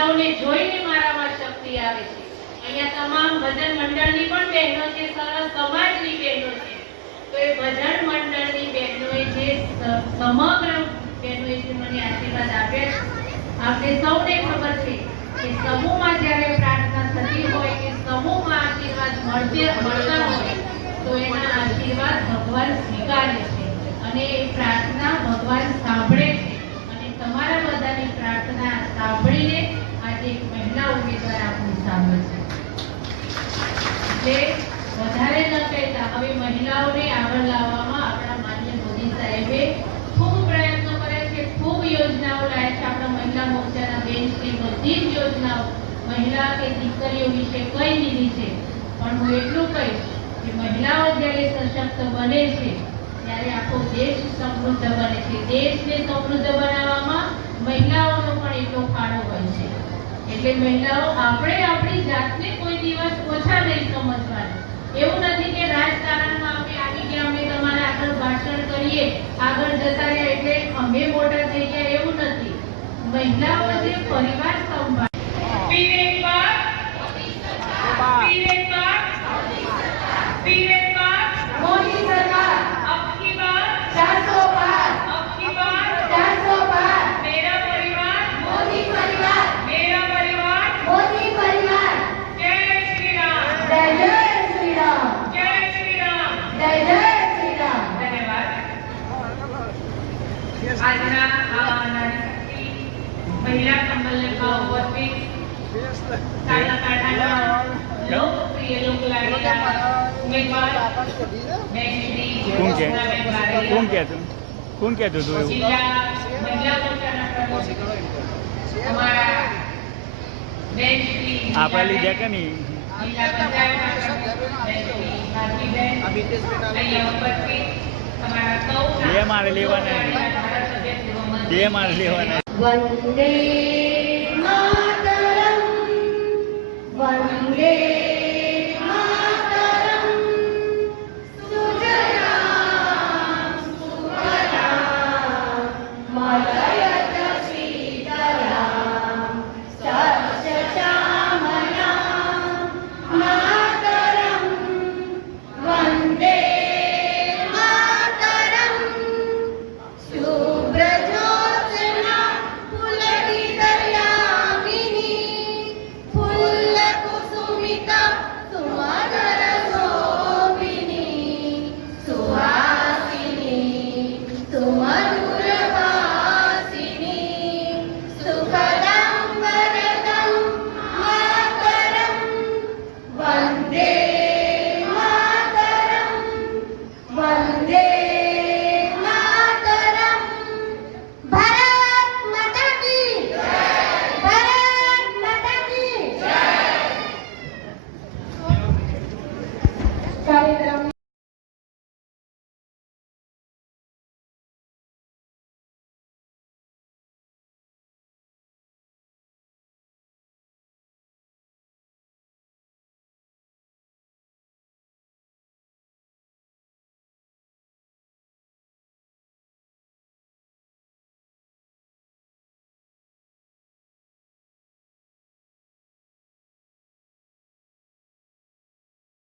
મહિલાઓને જોઈને મારામાં શક્તિ આવે છે. અહીંયા તમામ ભજન મંડળની પણ બહેનો છે, સરસ સમાજની બહેનો છે. તો એ ભજન મંડળની બહેનોએ જે સમગ્ર બહેનોએ જે મને આશીર્વાદ આપ્યા આપણે સૌને ખબર છે કે સમૂહમાં જ્યારે પ્રાર્થના થતી હોય કે સમૂહમાં આશીર્વાદ મળતે, મળતા હોય, તો એના આશીર્વાદ ભગવાન સ્વીકારે છે. અને એ પ્રાર્થના ભગવાન સાંભળે છે અને તમારા બધાની પ્રાર્થના સાંભળીને આજે એક મહિલા ઉમેદવાર આપણી સામે છે એટલે વધારે ન કહેતા હવે મહિલાઓને આગળ લાવવામાં આપણા માન્ય મોદી સાહેબે ખૂબ પ્રયત્નો કર્યા છે, ખૂબ યોજનાઓ લાવ્યા છે. આપણા મહિલા મોરચાના બેન્ચની બધી જ યોજનાઓ મહિલા કે દીકરીઓ વિશે કઈ દીધી છે. પણ હું એટલું કહીશ કે મહિલાઓ જ્યારે સશક્ત બને છે, ત્યારે આખો દેશ સમૃદ્ધ બને છે. દેશને સમૃદ્ધ બનાવવામાં મહિલાઓનો પણ એટલો ફાળો હોય છે. એટલે મહિલાઓ, આપણે આપણી જાતને કોઈ દિવસ ઓછા નહીં સમજવાનું એવું નથી કે રાજકારણમાં અમે આવી ગયા, અમે તમારા આગળ ભાષણ કરીએ, આગળ જતા રહ્યા એટલે અમે મોટા થઈ ગયા, એવું નથી. મહિલાઓ જે પરિવાર સંભાળે આજના ઉપસ્થિત લોકપ્રિય ઉમેદવાર. શ્રી કોણ કે તું. કોણ કહેતું હતું એવું? આપણે લીધા કે નહીં? બે મારે લેવાના શ્રીઓ માર લેવાના વંદે માતરમ